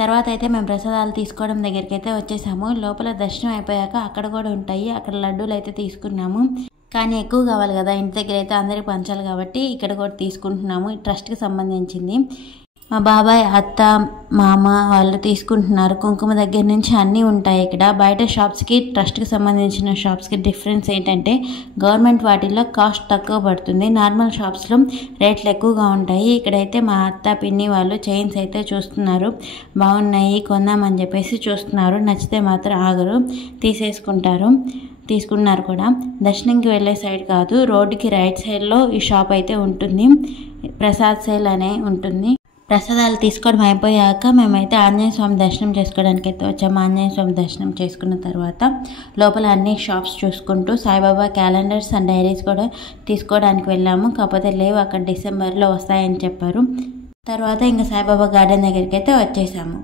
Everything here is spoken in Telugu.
తర్వాత అయితే మేము ప్రసాదాలు తీసుకోవడం దగ్గరికి అయితే వచ్చేసాము. లోపల దర్శనం అయిపోయాక అక్కడ కూడా ఉంటాయి, అక్కడ లడ్డూలు అయితే తీసుకున్నాము. కానీ ఎక్కువ కావాలి కదా, ఇంటి దగ్గర అయితే అందరికి పంచాలి కాబట్టి ఇక్కడ కూడా తీసుకుంటున్నాము. ఈ ట్రస్ట్కి సంబంధించింది. మా బాబాయ్, అత్త, మామ వాళ్ళు తీసుకుంటున్నారు. కుంకుమ దగ్గర నుంచి అన్నీ ఉంటాయి ఇక్కడ. బయట షాప్స్కి, ట్రస్ట్కి సంబంధించిన షాప్స్కి డిఫరెన్స్ ఏంటంటే గవర్నమెంట్ వాటిల్లో కాస్ట్ తక్కువ పడుతుంది, నార్మల్ షాప్స్లో రేట్లు ఎక్కువగా ఉంటాయి. ఇక్కడైతే మా అత్త, పిన్ని వాళ్ళు చైన్స్ అయితే చూస్తున్నారు, బాగున్నాయి కొందామని చెప్పేసి చూస్తున్నారు. నచ్చితే మాత్రం ఆగరు, తీసుకున్నారు కూడా. దర్శనంకి వెళ్ళే సైడ్ కాదు, రోడ్డుకి రైట్ సైడ్లో ఈ షాప్ అయితే ఉంటుంది. ప్రసాద్ సేల్ అనే ఉంటుంది. ప్రసాదాలు తీసుకోవడం అయిపోయాక మేమైతే ఆంజనేయ స్వామి దర్శనం చేసుకోవడానికి అయితే వచ్చాము. ఆంజనేయ స్వామి దర్శనం చేసుకున్న తర్వాత లోపల అన్ని షాప్స్ చూసుకుంటూ సాయిబాబా క్యాలెండర్స్ అండ్ డైరీస్ కూడా తీసుకోవడానికి వెళ్ళాము. కాకపోతే లేవు, అక్కడ డిసెంబర్లో వస్తాయని చెప్పారు. తర్వాత ఇంకా సాయిబాబా గార్డెన్ దగ్గరికి అయితే వచ్చేసాము.